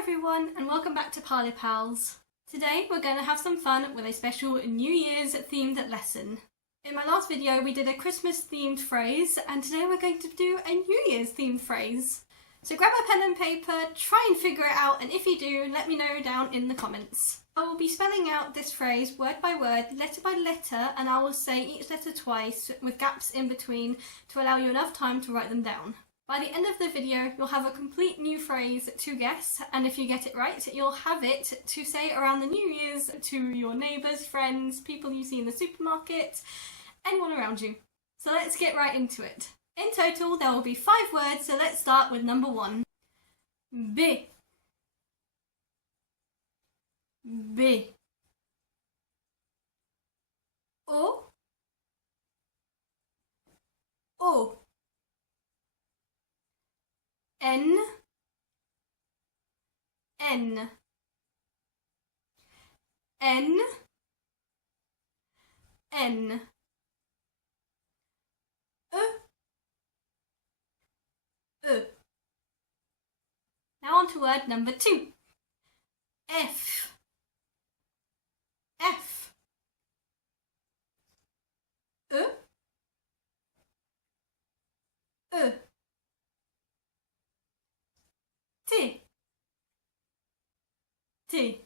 everyone and welcome back to Parlez Pals. Today we're going to have some fun with a special New Year's themed lesson. In my last video we did a Christmas themed phrase and today we're going to do a New Year's themed phrase. So grab a pen and paper, try and figure it out, and if you do, let me know down in the comments. I will be spelling out this phrase word by word, letter by letter, and I will say each letter twice with gaps in between to allow you enough time to write them down. By the end of the video, you'll have a complete new phrase to guess, and if you get it right, you'll have it to say around the New Year's to your neighbours, friends, people you see in the supermarket, anyone around you. So let's get right into it. In total, there will be 5 words, so let's start with number 1. B. B. O. O. N. N. N. N. E. Now on to word number 2. F. F. E. E. T. T.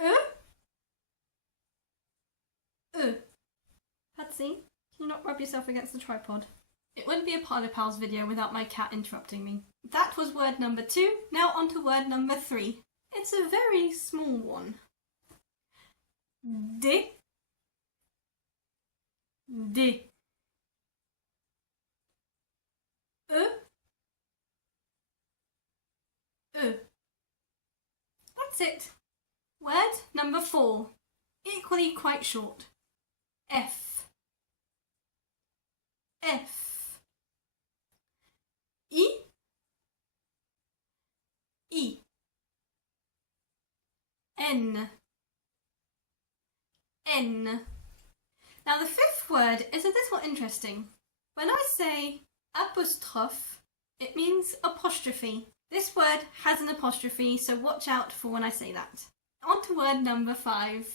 E. E. Patsy, can you not rub yourself against the tripod? It wouldn't be a Parlez Pals video without my cat interrupting me. That was word number 2. Now on to word number 3. It's a very small one. D. D. E. E. That's it. Word number 4. Equally quite short. F. F. I. I. N. N. Now the 5th word is a little interesting. When I say apostrophe, it means apostrophe. This word has an apostrophe, so watch out for when I say that. On to word number 5.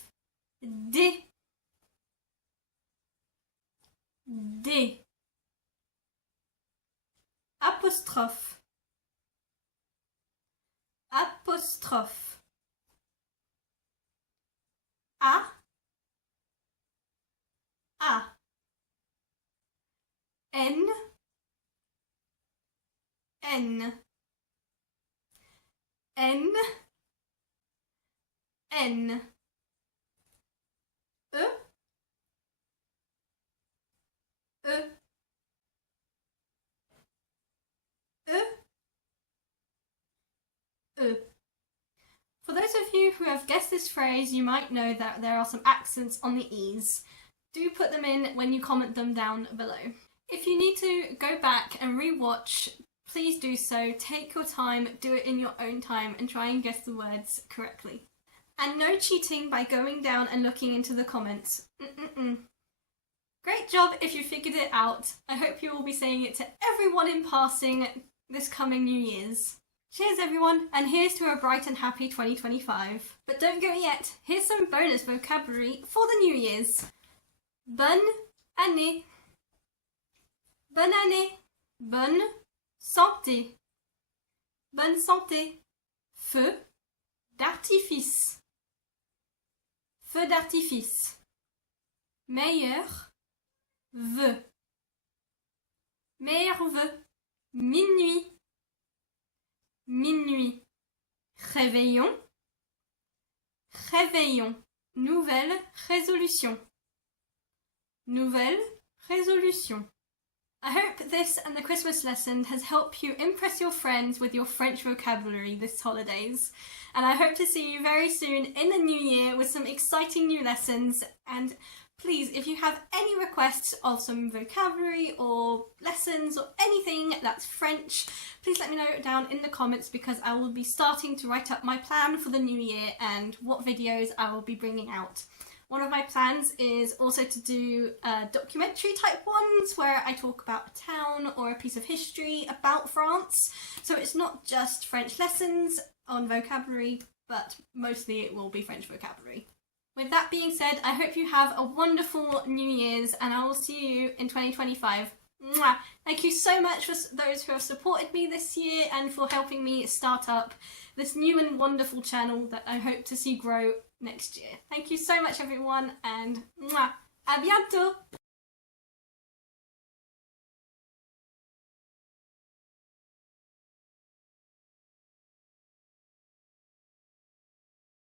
D. D. Apostrophe. Apostrophe. A. A. N. N. N. N. E. E. E. E. For those of you who have guessed this phrase, you might know that there are some accents on the E's. Do put them in when you comment them down below. If you need to go back and re-watch, please do so. Take your time, do it in your own time, and try and guess the words correctly. And no cheating by going down and looking into the comments. Great job if you figured it out. I hope you will be saying it to everyone in passing this coming New Year's. Cheers everyone, and here's to a bright and happy 2025. But don't go yet, here's some bonus vocabulary for the New Year's. Bonne année. Bonne année. Bonne santé. Bonne santé. Feu d'artifice. Feu d'artifice. Meilleurs vœux. Meilleurs vœux. Minuit. Minuit. Réveillon. Réveillon. Nouvelle résolution. Nouvelle résolution. I hope this and the Christmas lesson has helped you impress your friends with your French vocabulary this holidays. And I hope to see you very soon in the new year with some exciting new lessons. And please, if you have any requests of some vocabulary or lessons or anything that's French, please let me know down in the comments because I will be starting to write up my plan for the new year and what videos I will be bringing out. One of my plans is also to do documentary type ones where I talk about a town or a piece of history about France. So it's not just French lessons on vocabulary, but mostly it will be French vocabulary. With that being said, I hope you have a wonderful New Year's and I will see you in 2025. Mwah! Thank you so much for those who have supported me this year and for helping me start up this new and wonderful channel that I hope to see grow next year. Thank you so much everyone and mwah! À bientôt!